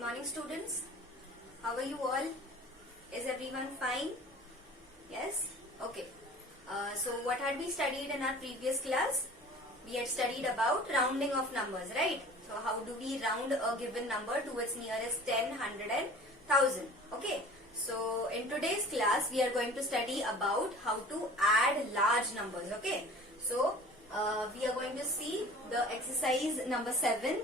morning, students. How are you all? Is everyone fine? Yes? Okay. So what had we studied in our previous class? We had studied about rounding of numbers, right? So how do we round a given number to its nearest 10, 100 and 1000? Okay. So in today's class, we are going to study about how to add large numbers, okay? So we are going to see the exercise number 7.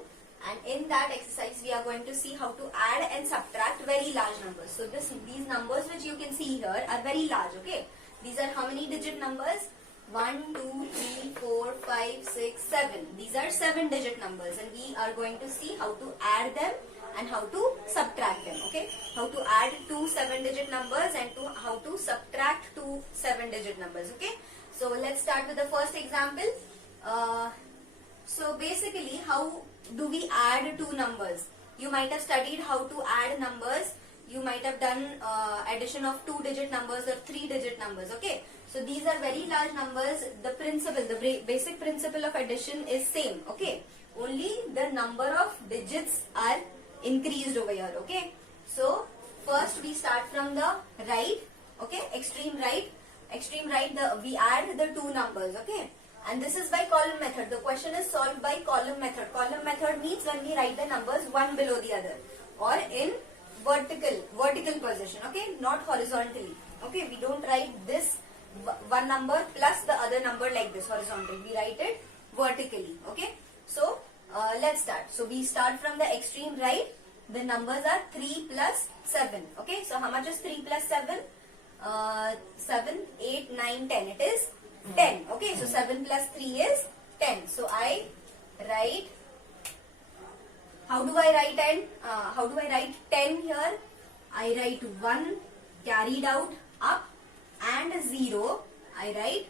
And in that exercise, we are going to see how to add and subtract very large numbers. So these numbers which you can see here are very large, okay? These are how many digit numbers? 1, 2, 3, 4, 5, 6, 7. These are 7-digit numbers, and we are going to see how to add them and how to subtract them, okay? How to add two 7-digit numbers and how to subtract two 7-digit numbers, okay? So let's start with the first example. So basically, how do we add two numbers? You might have studied how to add numbers. You might have done addition of 2-digit numbers or 3-digit numbers, okay? So these are very large numbers. The principle, the basic principle of addition is same, okay? Only the number of digits are increased over here, okay? So first we start from the right, okay? Extreme right, we add the two numbers, okay? And this is by column method. The question is solved by column method. Column method means when we write the numbers one below the other or in vertical position, okay? Not horizontally, okay? We don't write this one number plus the other number like this horizontally. We write it vertically, okay? So let's start. So we start from the extreme right. The numbers are 3 plus 7, okay? So how much is 3 plus 7? 7, 8, 9, 10. It is 10, okay? So 7 plus 3 is 10. So I write, how do I write 10 here? I write 1 carried out up and 0 I write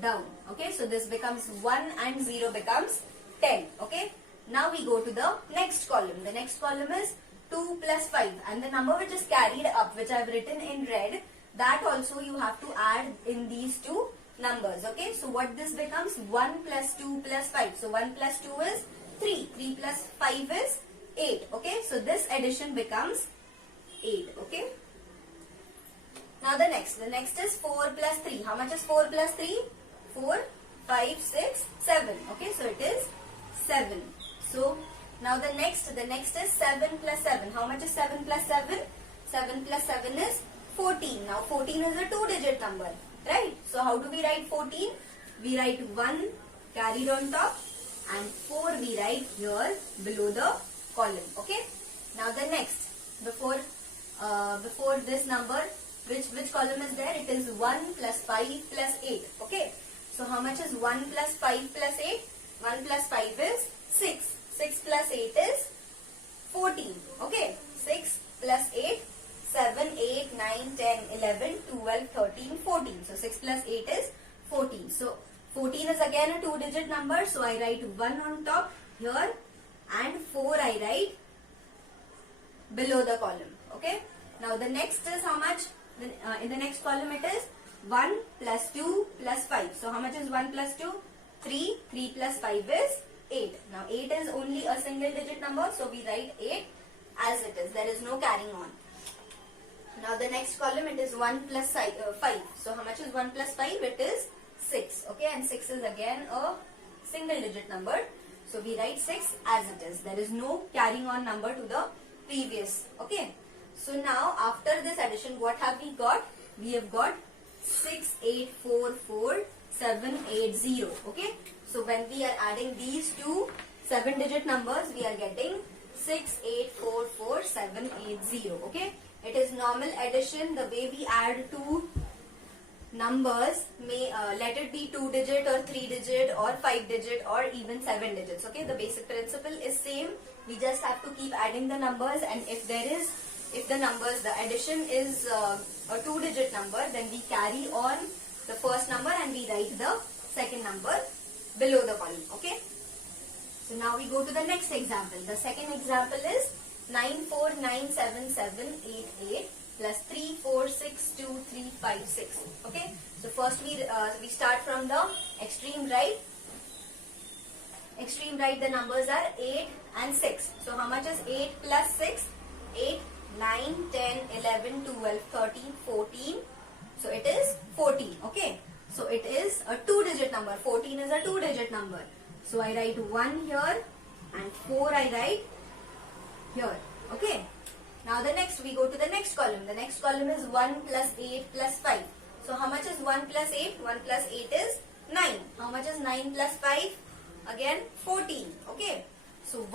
down, okay? So this becomes 1 and 0 becomes 10, okay? Now we go to the next column. The next column is 2 plus 5, and the number which is carried up, which I have written in red, that also you have to add in these two numbers, okay? So what this becomes? 1 plus 2 plus 5. So 1 plus 2 is 3. 3 plus 5 is 8, okay? So this addition becomes 8, okay? Now the next is 4 plus 3. How much is 4 plus 3? 4, 5, 6, 7, okay? So it is 7. So now the next is 7 plus 7. How much is 7 plus 7? 7 plus 7 is 14. Now 14 is a 2-digit number, right? So how do we write 14? We write 1 carried on top and 4 we write here below the column, okay? Now the next, before this number, which column is there? It is 1 plus 5 plus 8, okay? So how much is 1 plus 5 plus 8? 1 plus 5 is 6. 6 plus 8 is 14, okay? 6 plus 8, 7, 8, 9, 10, 11, 12, 13, 14. So 6 plus 8 is 14. So 14 is again a 2-digit number. So I write 1 on top here and 4 I write below the column, okay? Now the next is how much? In the next column it is 1 plus 2 plus 5. So how much is 1 plus 2? 3. 3 plus 5 is 8. Now 8 is only a single digit number. So we write 8 as it is. There is no carrying on. Now the next column it is 1 plus 5. So how much is 1 plus 5? It is 6. Okay, and 6 is again a single digit number. So we write 6 as it is. There is no carrying on number to the previous. Okay. So now after this addition, what have we got? We have got 6, 8, 4, 4, 7, 8, 0. Okay. So when we are adding these two 7-digit numbers, we are getting 6, 8, 4, 4, 7, 8, 0. Okay. It is normal addition. The way we add two numbers, may let it be 2-digit or 3-digit or 5-digit or even 7 digits. Okay. The basic principle is same. We just have to keep adding the numbers, and if the addition is a 2-digit number, then we carry on the first number and we write the second number below the column, okay? So now we go to the next example. The second example is 9497788 plus 346235, okay? So first we start from the extreme right. extreme right, the numbers are 8 and 6. So how much is 8 plus 6? 8, 9, 10, 11, 12, 13, 14. So it is 14. Okay. So it is a 2-digit number. 14 is a 2-digit number. So I write 1 here and 4 I write here. Okay. Now the next, we go to the next column. The next column is 1 plus 8 plus 5. So how much is 1 plus 8? 1 plus 8 is 9. How much is 9 plus 5? Again 14. Okay. So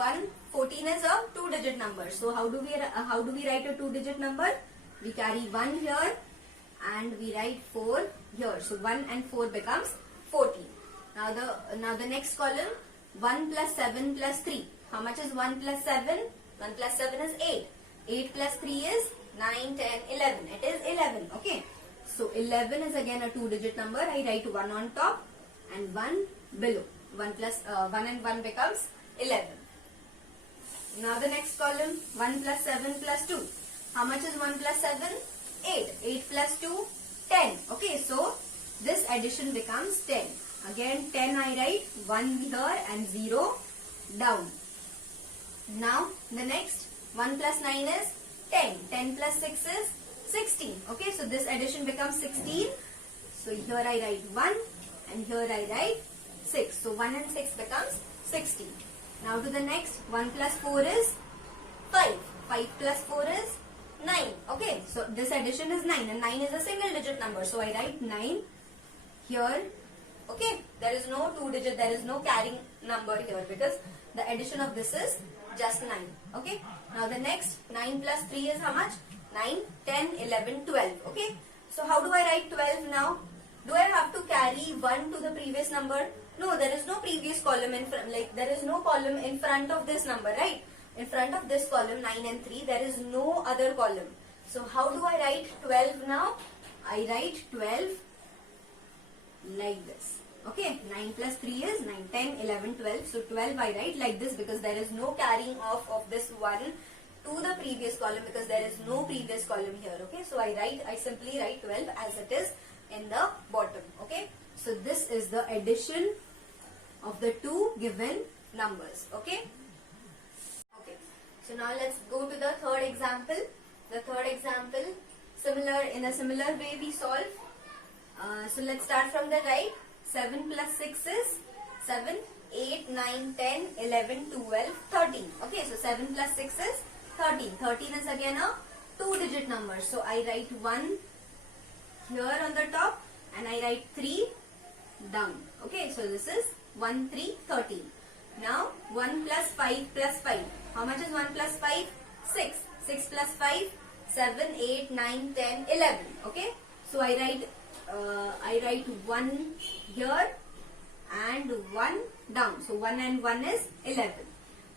14 is a 2-digit number. So how do we write a 2-digit number? We carry 1 here and we write 4 here. So 1 and 4 becomes 14. Now the next column, 1 plus 7 plus 3. How much is 1 plus 7? 1 plus 7 is 8. 8 plus 3 is 9, 10, 11. It is 11. Okay. So 11 is again a 2-digit number. I write 1 on top and 1 below. 1 and 1 becomes 11. Now the next column, 1 plus 7 plus 2. How much is 1 plus 7? 8. 8 plus 2, 10. Okay, so this addition becomes 10. Again 10 I write, 1 here and 0 down. Now the next, 1 plus 9 is 10. 10 plus 6 is 16. Okay, so this addition becomes 16. So here I write 1 and here I write 6. So 1 and 6 becomes 16. Now to the next, 1 plus 4 is 5. 5 plus 4 is 9. Okay, so this addition is 9 and 9 is a single digit number. So I write 9 here. Okay, there is no 2-digit, there is no carrying number here because the addition of this is just 9. Okay, now the next, 9 plus 3 is how much? 9, 10, 11, 12. Okay, so how do I write 12 now? Do I have to carry 1 to the previous number? No, there is no previous column in front, like there is no column in front of this number, right? In front of this column 9 and 3, there is no other column. So how do I write 12 now? I write 12 like this. Okay, 9 plus 3 is 9, 10, 11, 12. So 12 I write like this because there is no carrying off of this 1 to the previous column because there is no previous column here. Okay, so I simply write 12 as it is in the bottom. Okay, so this is the addition of the two given numbers. Okay. Okay, so now let's go to the third example. The third example, in a similar way we solve. So let's start from the right. 7 plus 6 is 7, 8, 9, 10, 11, 12, 13. Okay, so 7 plus 6 is 13. 13 is again a 2-digit number. So I write 1 here on the top and I write 3 down. Okay, so this is 1, 3, 13. Now 1 plus 5 plus 5. How much is 1 plus 5? 6. 6 plus 5, 7, 8, 9, 10, 11. Okay, so I write 1 here and 1 down. So 1 and 1 is 11.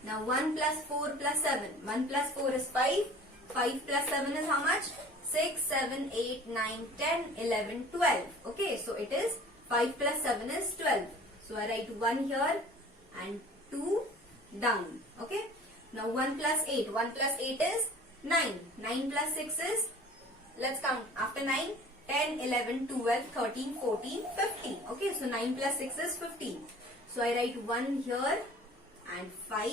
Now 1 plus 4 plus 7. 1 plus 4 is 5. 5 plus 7 is how much? 6, 7, 8, 9, 10, 11, 12. Okay, so it is 5 plus 7 is 12. So I write 1 here and 2 down. Okay, now 1 plus 8. 1 plus 8 is 9. 9 plus 6 is, let's count after 9. 10, 11, 12, 13, 14, 15. Okay, so 9 plus 6 is 15. So I write 1 here and 5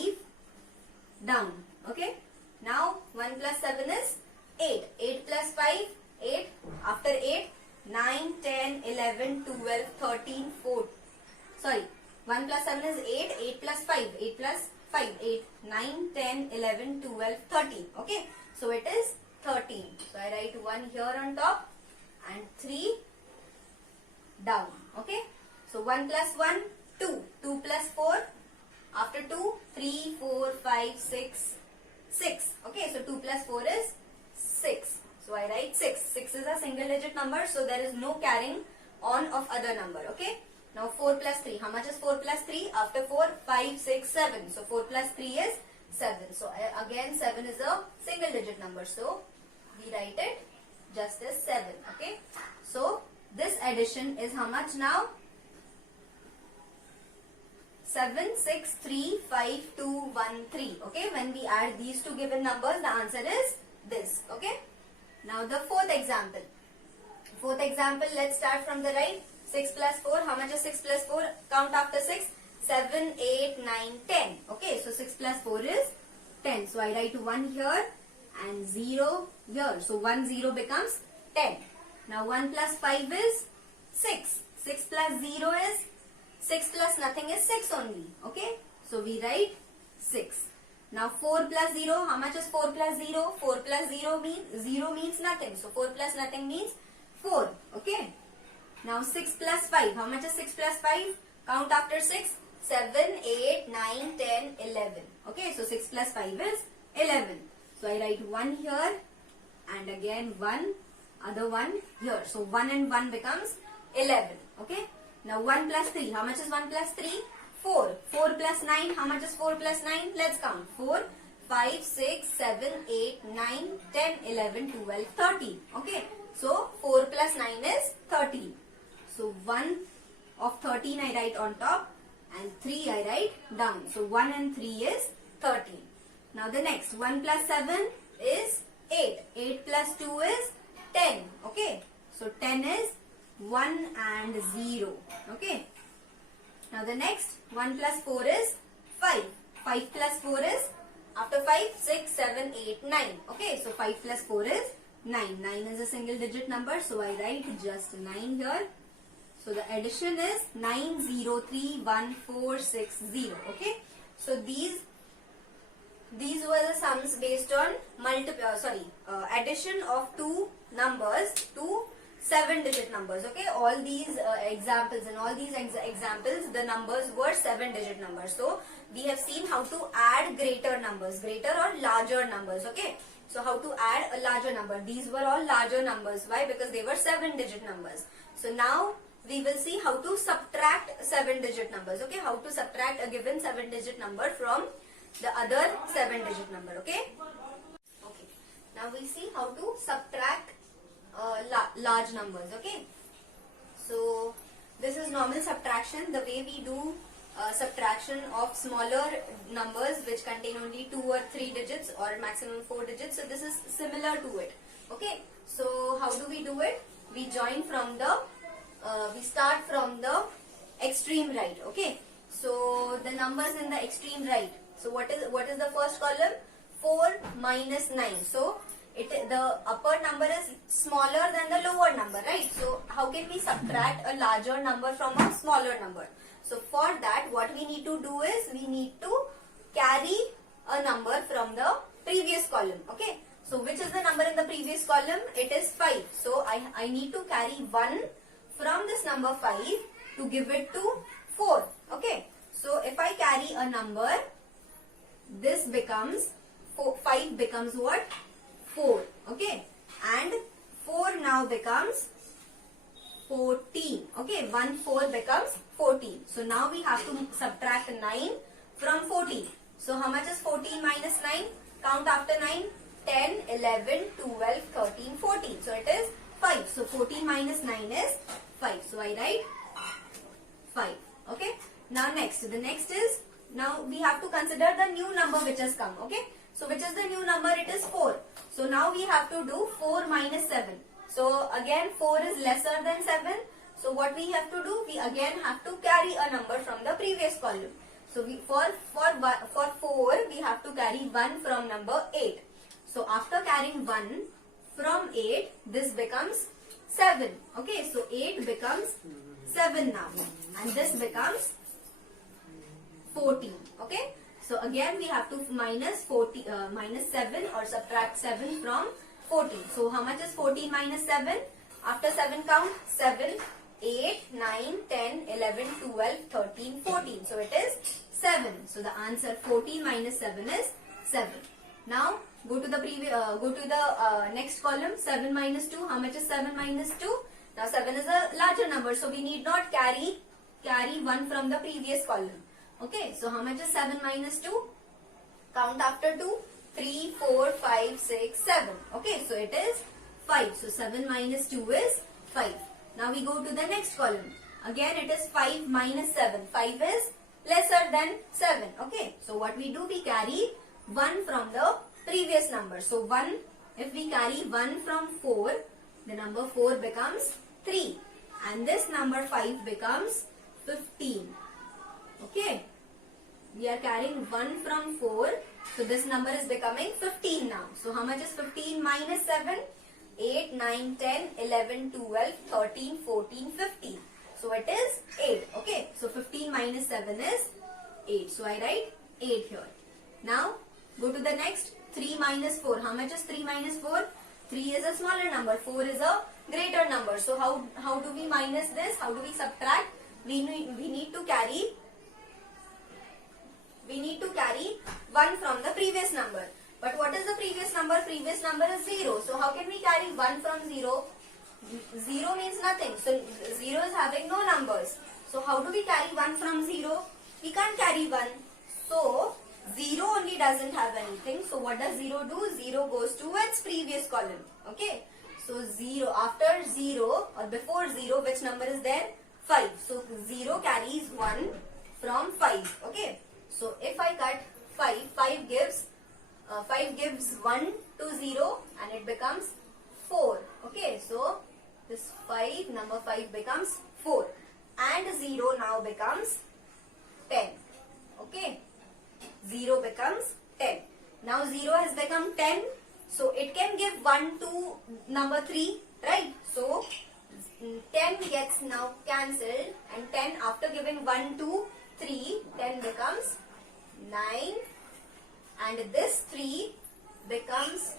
down. Okay, now 1 plus 7 is 8. 8 plus 5, 8. After 8, 9, 10, 11, 12, 13, 14. Sorry, 1 plus 7 is 8. 8 plus 5. 8 plus 5. 8, 9, 10, 11, 12, 13. Okay, so it is 13. So I write 1 here on top and 3 down. Okay, so 1 plus 1, 2. 2 plus 4. After 2, 3, 4, 5, 6, 6. Okay, so 2 plus 4 is 6. So I write 6. 6 is a single digit number, so there is no carrying on of other number. Okay, now 4 plus 3. How much is 4 plus 3? After 4, 5, 6, 7. So 4 plus 3 is 7. So again 7 is a single digit number, so we write it just as 7. Okay, so this addition is how much now? 7, 6, 3, 5, 2, 1, 3. Okay, when we add these two given numbers, the answer is this. Okay, now the fourth example. Fourth example, let's start from the right. 6 plus 4. How much is 6 plus 4? Count after 6. 7, 8, 9, 10. Okay, so 6 plus 4 is 10. So I write 1 here and 0 here. So 1 0 becomes 10. Now 1 plus 5 is 6. 6 plus 0 is 6 plus nothing is 6 only. Okay, so we write 6. Now 4 plus 0, how much is 4 plus 0? 4 plus 0 means nothing. So 4 plus nothing means 4. Okay. Now 6 plus 5, how much is 6 plus 5? Count after 6. 7, 8, 9, 10, 11. Okay, so 6 plus 5 is 11. So I write 1 here and again 1, other 1 here. So 1 and 1 becomes 11. Okay. Now 1 plus 3, how much is 1 plus 3? 4. 4 plus 9, how much is 4 plus 9? Let's count. 4, 5, 6, 7, 8, 9, 10, 11, 12, 13. Okay. So 4 plus 9 is 13. So 1 of 13 I write on top and 3 I write down. So 1 and 3 is 13. Now the next 1 plus 7 is 8. 8 plus 2 is 10. Okay. So 10 is 1 and 0. Okay. Now the next 1 plus 4 is 5. 5 plus 4 is after 5, 6, 7, 8, 9. Okay. So 5 plus 4 is 9. 9 is a single digit number. So I write just 9 here. So the addition is 9031460. Okay. So these were the sums based on addition of two numbers to 7-digit numbers. Okay. All these examples the numbers were 7-digit numbers. So we have seen how to add greater numbers, greater or larger numbers. Okay. So how to add a larger number. These were all larger numbers. Why? Because they were 7-digit numbers. So now we will see how to subtract 7-digit numbers. Okay, how to subtract a given 7-digit number from the other 7-digit number. Okay. Okay. Now we see how to subtract large numbers. Okay. So this is normal subtraction. The way we do subtraction of smaller numbers which contain only 2 or 3 digits or maximum 4 digits. So this is similar to it. Okay. So how do we do it? We join from the we start from the extreme right. Okay. So the numbers in the extreme right. So what is the first column? 4 minus 9. So the upper number is smaller than the lower number, right? So how can we subtract a larger number from a smaller number? So for that, what we need to do is we need to carry a number from the previous column. Okay. So which is the number in the previous column? It is 5. So I need to carry 1 from this number 5 to give it to 4. Okay. So if I carry a number, this becomes 5 becomes what? 4. Okay. And 4 now becomes 14. Okay. 1 4 becomes 14. So now we have to subtract 9 from 14. So how much is 14 minus 9? Count after 9. 10, 11, 12, 13, 14. So it is 5. So 14 minus 9 is 5. So I write 5. Okay. Now next. The next is, now we have to consider the new number which has come. Okay. So which is the new number? It is 4. So now we have to do 4 minus 7. So again 4 is lesser than 7. So what we have to do? We again have to carry a number from the previous column. So for 4 we have to carry 1 from number 8. So after carrying 1 from 8, this becomes 7. Okay, so 8 becomes 7 now. And this becomes 14. Okay, so again we have to minus 7 or subtract 7 from 14. So how much is 14 minus 7? After 7 count, 7, 8, 9, 10, 11, 12, 13, 14. So it is 7. So the answer 14 minus 7 is 7. Now go to the next column. 7 minus 2. How much is 7 minus 2? Now 7 is a larger number, so we need not carry 1 from the previous column. Okay, so how much is 7 minus 2? Count after 2. 3, 4, 5, 6, 7. Okay, so it is 5. So 7 minus 2 is 5. Now we go to the next column. Again it is 5 minus 7. 5 is lesser than 7. Okay, so what we do? We carry 1 from the previous number. So 1, if we carry 1 from 4, the number 4 becomes 3. And this number 5 becomes 15. Okay. We are carrying 1 from 4. So this number is becoming 15 now. So how much is 15 minus 7? 8, 9, 10, 11, 12, 13, 14, 15. So it is 8. Okay. So 15 minus 7 is 8. So I write 8 here. Now go to the next. 3 minus 4. How much is 3 minus 4? 3 is a smaller number. 4 is a greater number. So how do we minus this? How do we subtract? We need to carry 1 from the previous number. But what is the previous number? Previous number is 0. So how can we carry 1 from 0? 0 means nothing. So 0 is having no numbers. So how do we carry 1 from 0? We can't carry 1. So 0 only doesn't have anything. So what does 0 do? 0 goes to its previous column. Okay. So 0, after 0 or before 0, which number is there? 5. So 0 carries 1 from 5. Okay. So if I cut 5, 5 gives 1 to 0 and it becomes 4. Okay. So this number 5 becomes 4 and 0 now becomes 10. Okay. 0 becomes 10. Now 0 has become 10. So it can give 1 to number 3. Right. So 10 gets now cancelled and 10 after giving 1 to 3, 10 becomes 9 and this 3 becomes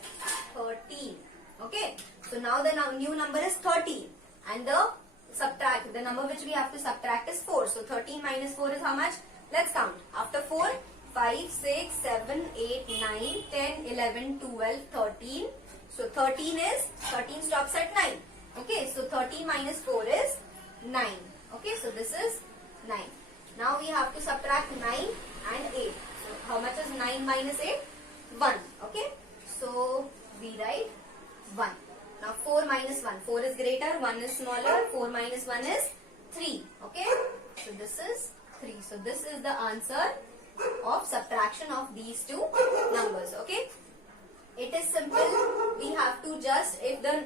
13. Okay. So now the new number is 13 and the number which we have to subtract is 4. So 13 minus 4 is how much? Let's count. After 4, 5, 6, 7, 8, 9, 10, 11, 12, 13. So 13 stops at 9. Okay, so 13 minus 4 is 9. Okay, so this is 9. Now we have to subtract 9 and 8. So how much is 9 minus 8? 1. Okay, so we write 1. Now 4 minus 1. 4 is greater, 1 is smaller. 4 minus 1 is 3. Okay, so this is 3. So this is the answer of subtraction of these two numbers. Okay, it is simple. We have to just, if the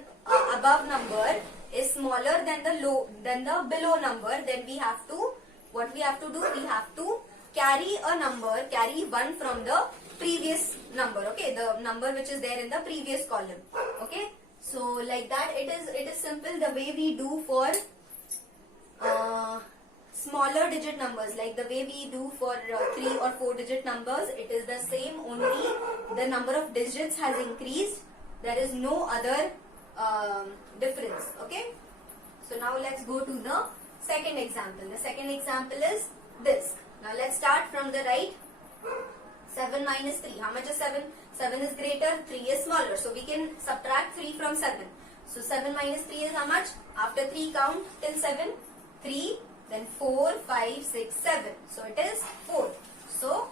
above number is smaller than the below number, then we have to, what we have to do, we have to carry 1 from the previous number. Okay, the number which is there in the previous column. Okay, so like that it is simple. The way we do for smaller digit numbers, like the way we do for 3 or 4 digit numbers, it is the same, only the number of digits has increased. There is no other difference. Okay, so now let's go to the second example. The second example is this. Now let's start from the right. 7 minus 3. How much is 7? 7 is greater, 3 is smaller. So we can subtract 3 from 7. So 7 minus 3 is how much? After 3 count till 7. 3, then 4, 5, 6, 7. So it is 4. So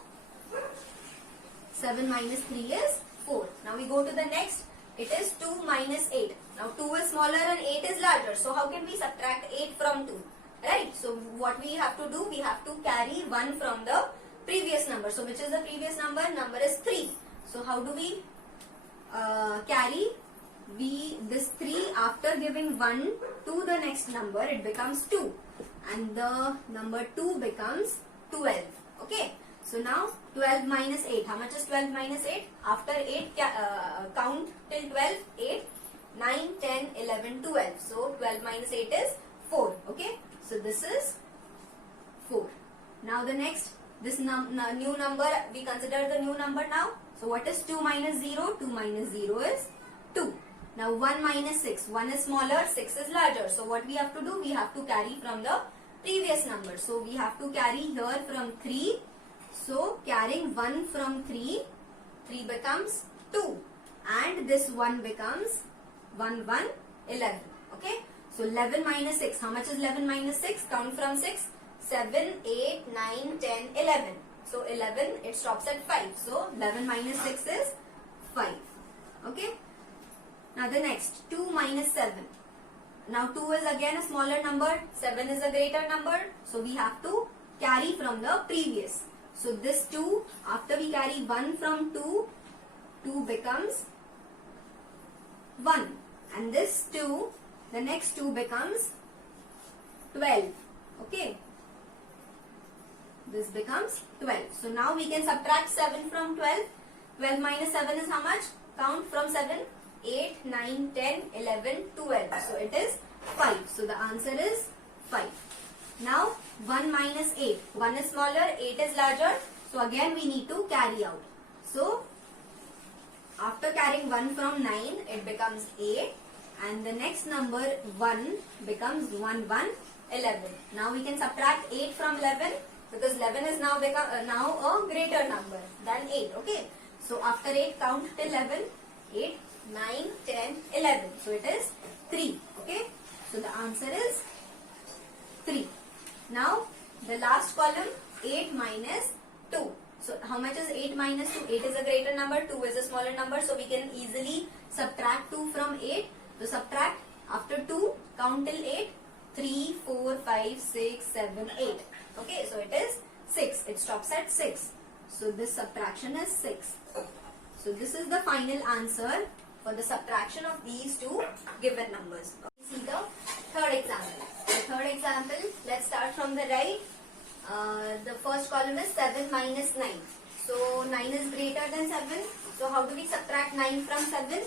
7 minus 3 is 4. Now we go to the next. It is 2 minus 8. Now 2 is smaller and 8 is larger. So how can we subtract 8 from 2? Right. So what we have to do, we have to carry 1 from the previous number. So which is the previous number? Number is 3. So how do we carry? This 3, after giving 1 to the next number, it becomes 2. And the number 2 becomes 12. Okay. So now 12 minus 8. How much is 12 minus 8? After 8, count till 12. 8, 9, 10, 11, 12. So 12 minus 8 is 4. Okay. So this is 4. Now the next, this new number, we consider the new number now. So what is 2 minus 0? 2 minus 0 is 2. Now 1 minus 6. 1 is smaller, 6 is larger. So what we have to do? We have to carry from the previous number. So we have to carry here from 3. So carrying 1 from 3, 3 becomes 2. And this 1 becomes 1, 1, 11. Okay. So 11 minus 6. How much is 11 minus 6? Count from 6. 7, 8, 9, 10, 11. So 11, it stops at 5. So 11 minus 6 is 5. Okay. Now the next, 2 minus 7. Now 2 is again a smaller number, 7 is a greater number. So we have to carry from the previous. So this 2, after we carry 1 from 2, 2 becomes 1. And this 2, the next 2 becomes 12. Okay. This becomes 12. So now we can subtract 7 from 12. 12 minus 7 is how much? Count from 7. 8, 9, 10, 11, 12. So it is 5. So the answer is 5. Now 1 minus 8. 1 is smaller, 8 is larger. So again we need to carry out. So after carrying 1 from 9, it becomes 8. And the next number 1 becomes 1, 1, 11. Now we can subtract 8 from 11 because 11 is now a greater number than 8. Okay. So after 8, count till 11. 8, 9, 10, 11. So it is 3. Okay. So the answer is 3. Now the last column 8 minus 2. So how much is 8 minus 2? 8 is a greater number, 2 is a smaller number. So we can easily subtract 2 from 8. So subtract after 2, count till 8. 3, 4, 5, 6, 7, 8. Okay, so it is 6. It stops at 6. So this subtraction is 6. So this is the final answer for the subtraction of these two given numbers. See the third example. The third example, let's start from the right. The first column is 7 minus 9. So 9 is greater than 7. So how do we subtract 9 from 7?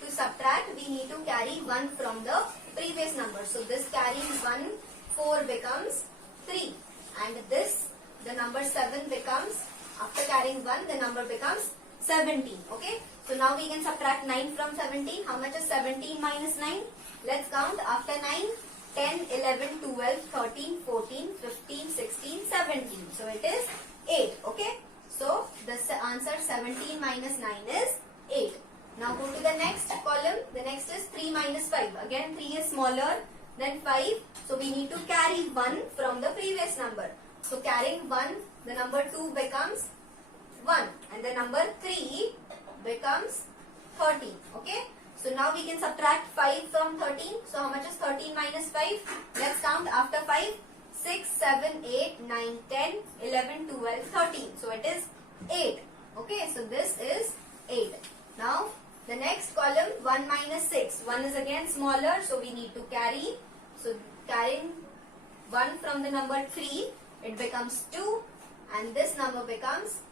To subtract, we need to carry 1 from the previous number. So this carrying 1, 4 becomes 3. And this, the number 7 becomes, after carrying 1, the number becomes 17. Okay. So now we can subtract 9 from 17. How much is 17 minus 9? Let's count. After 9, 10, 11, 12, 13, 14, 15, 16, 17. So it is 8. Okay. So the answer 17 minus 9 is 8. Now go to the next column. The next is 3 minus 5. Again 3 is smaller than 5. So we need to carry 1 from the previous number. So carrying 1, the number 2 becomes 1. And the number 3 becomes 13. Okay. So now we can subtract 5 from 13. So how much is 13 minus 5? Let's count. After 5, 6, 7, 8, 9, 10, 11, 12, 13. So it is 8. Okay. So this is 8. Now the next column 1 minus 6. 1 is again smaller. So we need to carry. So carrying 1 from the number 3, it becomes 2. And this number becomes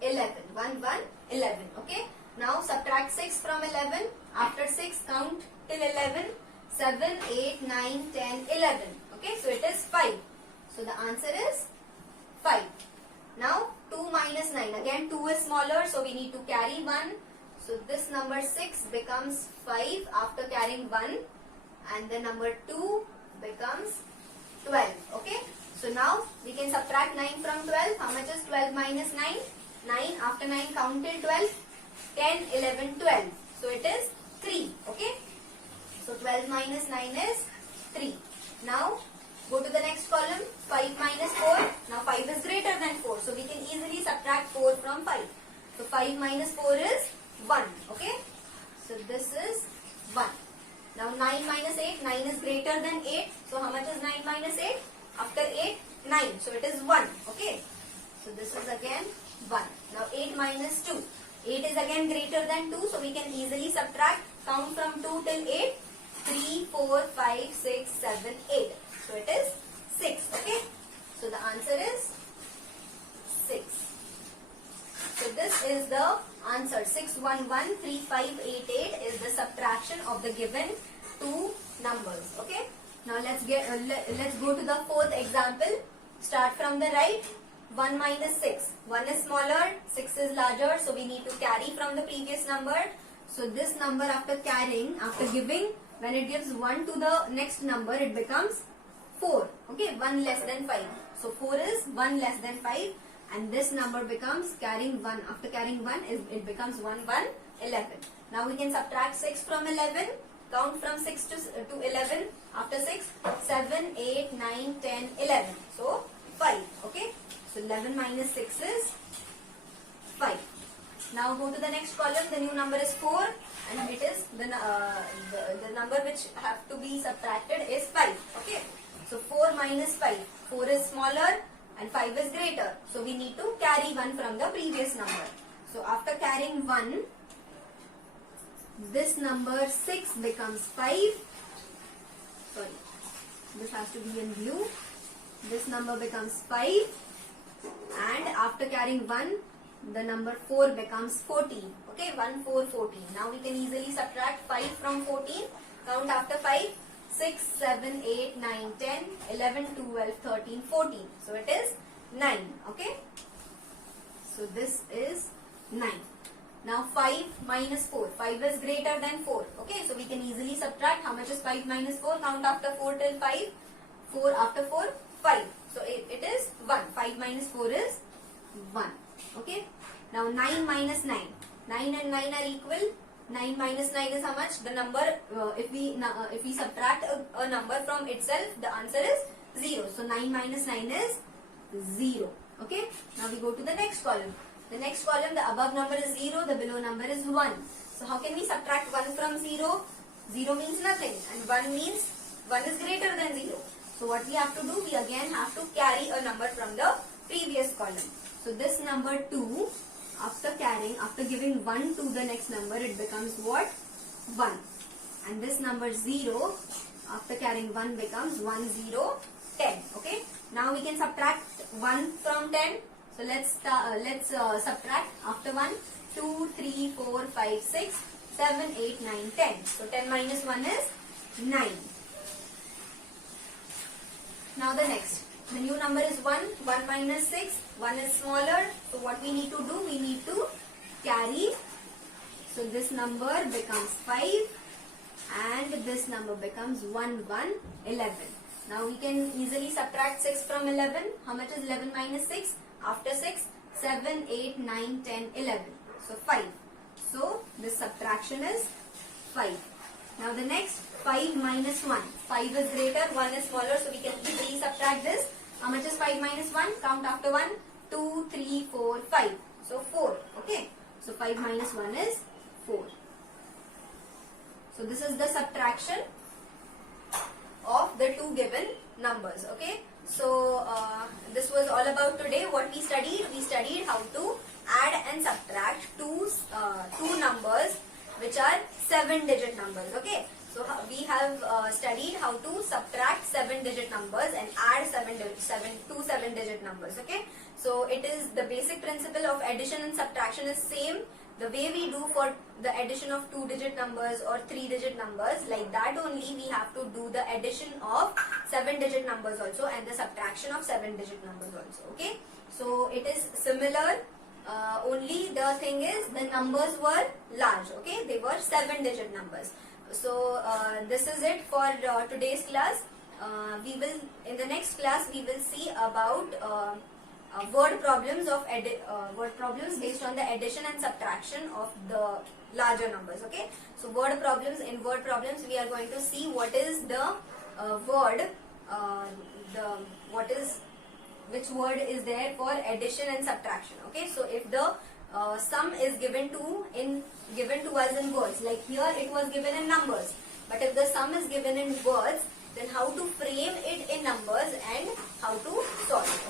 11. 1, 1, 11. Okay. Now subtract 6 from 11. After 6, count till 11. 7, 8, 9, 10, 11. Okay. So it is 5. So the answer is 5. Now 2 minus 9. Again 2 is smaller. So we need to carry 1. So this number 6 becomes 5 after carrying 1. And the number 2 becomes 12. Okay. So now we can subtract 9 from 12. How much is 12 minus 9? 9. After 9, count till 12. 10, 11, 12. So it is 3. Okay. So 12 minus 9 is 3. Now go to the next column. 5 minus 4. Now 5 is greater than 4. So we can easily subtract 4 from 5. So 5 minus 4 is 1. Okay. So this is 1. Now 9 minus 8. 9 is greater than 8. So how much is 9 minus 8? After 8, 9. So it is 1. Okay. So this is again 1. Now 8 minus 2. 8 is again greater than 2. So we can easily subtract. Count from 2 till 8. 3, 4, 5, 6, 7, 8. So it is 6. Okay. So the answer is 6. So this is the answer. 6113588 is the subtraction of the given two numbers. Okay. Now let's go to the fourth example. Start from the right. 1 minus 6. 1 is smaller, 6 is larger, so we need to carry from the previous number. So this number after carrying, after giving, when it gives 1 to the next number, it becomes 4. Okay, 1 less than 5. So 4 is 1 less than 5, and this number becomes carrying 1. After carrying 1, it becomes 1, 1, 11. Now we can subtract 6 from 11. Count from 6 to 11. After 6, 7, 8, 9, 10, 11. So 5. Okay. So 11 minus 6 is 5. Now go to the next column. The new number is 4, and it is the number which have to be subtracted is 5. Okay. So 4 minus 5. 4 is smaller and 5 is greater. So we need to carry 1 from the previous number. So after carrying 1, this number 6 becomes 5. Sorry, this has to be in blue. This number becomes 5. and after carrying 1, the number 4 becomes 14. Okay, 1, 4, 14. Now we can easily subtract 5 from 14. Count after 5. 6, 7, 8, 9, 10, 11, 12, 13, 14. So it is 9. Okay. So this is 9. Now 5 minus 4. 5 is greater than 4. Okay. So we can easily subtract. How much is 5 minus 4? Count after 4 till 5. 4 after 4, 5. So it is 1. 5 minus 4 is 1. Okay. Now 9 minus 9. 9 and 9 are equal. 9 minus 9 is how much? The number, if we subtract a number from itself, the answer is 0. So 9 minus 9 is 0. Okay. Now we go to the next column. The next column, the above number is 0, the below number is 1. So how can we subtract 1 from 0? 0 means nothing and 1 means 1 is greater than 0. So what we have to do, we again have to carry a number from the previous column. So this number 2, after giving 1 to the next number, it becomes what? 1. And this number 0, after carrying 1 becomes 1, 0, 10. Okay. Now we can subtract 1 from 10. So let's subtract after 1. 2, 3, 4, 5, 6, 7, 8, 9, 10. So 10 minus 1 is 9. Now the next. The new number is 1. 1 minus 6. 1 is smaller. So what we need to do? We need to carry. So this number becomes 5. And this number becomes 1, 1, 11. Now we can easily subtract 6 from 11. How much is 11 minus 6? After 6, 7, 8, 9, 10, 11. So 5. So this subtraction is 5. Now the next, 5 minus 1. 5 is greater, 1 is smaller, so we can easily subtract this. How much is 5 minus 1? Count after 1. 2, 3, 4, 5. So 4. Okay. So 5 minus 1 is 4. So this is the subtraction of the two given numbers. Okay. So this was all about today. What we studied? We studied how to add and subtract two numbers which are 7-digit numbers. Okay. So we have studied how to subtract 7-digit numbers and add 7-digit numbers. Okay. So it is the basic principle of addition and subtraction is same. The way we do for the addition of 2-digit numbers or 3-digit numbers, like that only we have to do the addition of 7-digit numbers also and the subtraction of 7-digit numbers also. Okay. So it is similar. Only the thing is the numbers were large. Okay. They were 7-digit numbers. So this is it for today's class. We will, in the next class, we will see about word problems based on the addition and subtraction of the larger numbers. Okay. So word problems. In word problems, we are going to see what is the which word is there for addition and subtraction. Okay. So if the sum is given to us in words, like here it was given in numbers, but if the sum is given in words, then how to frame it in numbers and how to solve it.